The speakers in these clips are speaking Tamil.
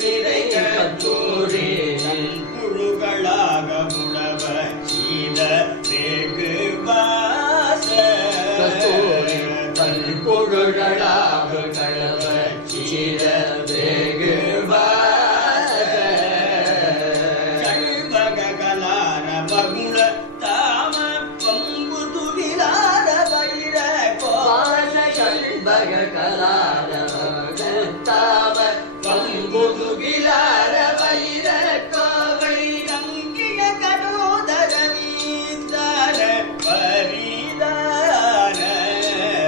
விரை கத்தூரே புழுகளாக முடவ சீத வேகு வாச கத்தூரே தன் பொருளாக கழவ சீத வேகு வாச கல்வகலார பகுள தாம பங்கு துடிலார வைர கோவாச கல்வகலார தாம பங்கு துகிலார வைர கோவை கங்கிய கடோதர வீந்தார பரிதான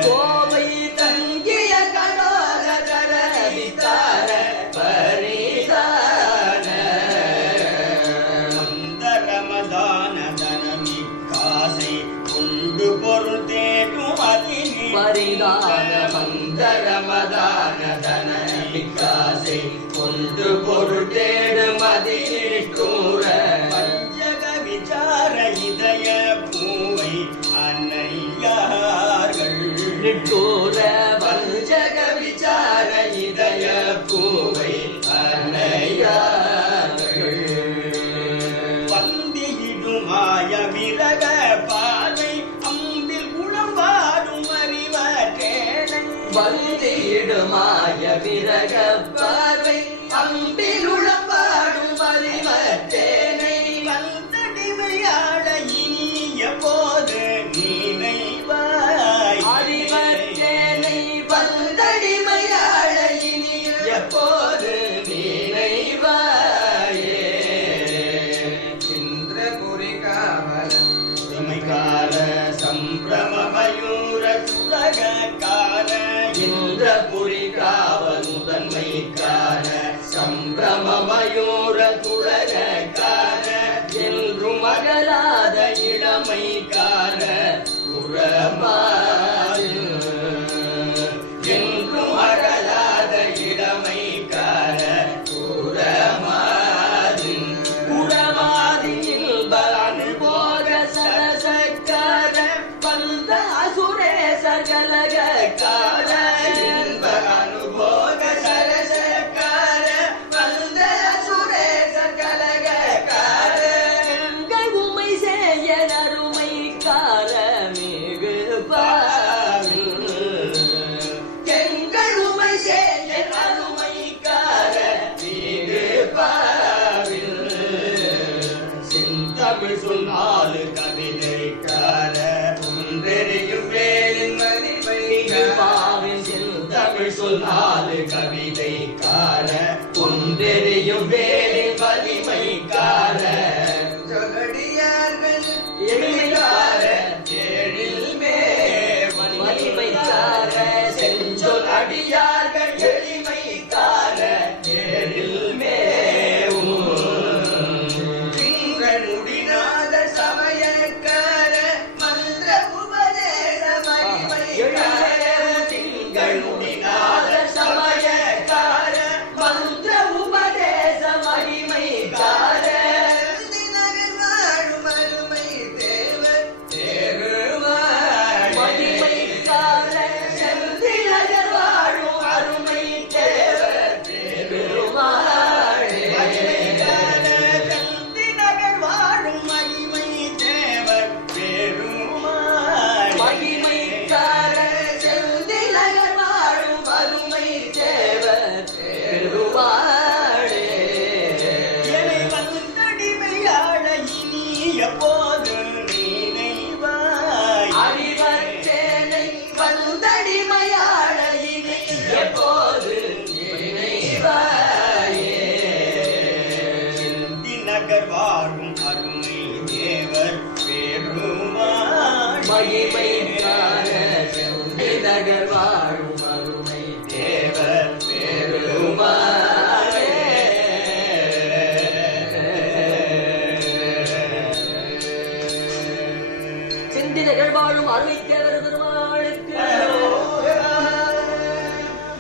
கோவை தங்கிய கடோதர வித்தார பரிதான மந்தரமதான தனமி காசை கொண்டு பொருள் தேடும் அதினி பரிதான மந்தரமதான தன விக்காசை கொண்டு பொருள் தேடும் அதிகூர பஞ்சக விசார இதய பூவை அன்னையார்கள் நிட்டூர வஞ்சக விசார இதய பூவை அன்னையார்கள் பந்தியிடுமாய விரக பார்வை அம்பில் குளம்பாடும் அறிவற்றேனை வந்திடுமாய விரக பார்வை அம்பிலுளப்பாடும் அறிவற்றேனை வந்தடிமையாட இனிய போது நினைவாய் அறிவற்றேனை வந்தடிமையாள இனி எப்போது நினைவாயே இந்திரபுரி காவல இமைகால சம்பிரம மயூர சுலகக்கார இந்திரபுரி காவல் முதன்மைக்கார சம்பிரம மயூர துலகக்கார என்றும் அகலாத இளமைக்கார உறவாது என்றும் அகலாத இளமைக்கார உறவாது உறவாதி இன்ப அனுபோக சரசக்கார பந்த அசுரேசர் கலகக்கார இன்ப அனுபோக சரசக்கார பந்த அசுரேசர் கலகக்கார எங்கள் உமை செய்ய நறுமைக்கார மிகு பாவில் எங்கள் உமை செய்ய அருமைக்கார மிகு பாவில் தமிழ் சொன்னாலு கவிதைக்கார ஒன்றெறியும் வேலின் பாவின் தமிழ் சொன்னாலு கவிதைக்கார ஒன்றெறியும் வேலின் வலிமைக்கார ஜகடியார்கள் எளிமைக்கார ஏழில் வலிமைக்கார செஞ்சொல் அடியார்கள் எளிமைக்கார ஏழில் திங்கள் முடிநாத சமயக்கார மந்திர உபதேச மகிமைக்கார திங்கள் முடிநாத சமயக்கார மந்திர உபதேச மகிமைக்கார தினகர் வாழும் அருமை தேவர் தேருவாழ் மகிமைக்கார செந்திலகர் வாழும் அருமை தேவர் பெருமாளே தினகர் வாழும் மகிமை தேவர் பெருமாள் மகிமைக்கார செந்திலகர் வாழும் அருமை தேவர் பெருமாளே என்னை வந்தடிமையாட இனிய போது நினைவாய் அறிவற்றேனை வந்தடிமையாள இனி எப்போது நினைவாயே தினகர் வாழும் அருமை தேவர் பெருமாள் மகிமைக்கார செந்திலகர் வாழும் அருமை தேவர் பெருமாளே செந்திலகர் வாழும் அருமை தேவர் பெருமாள்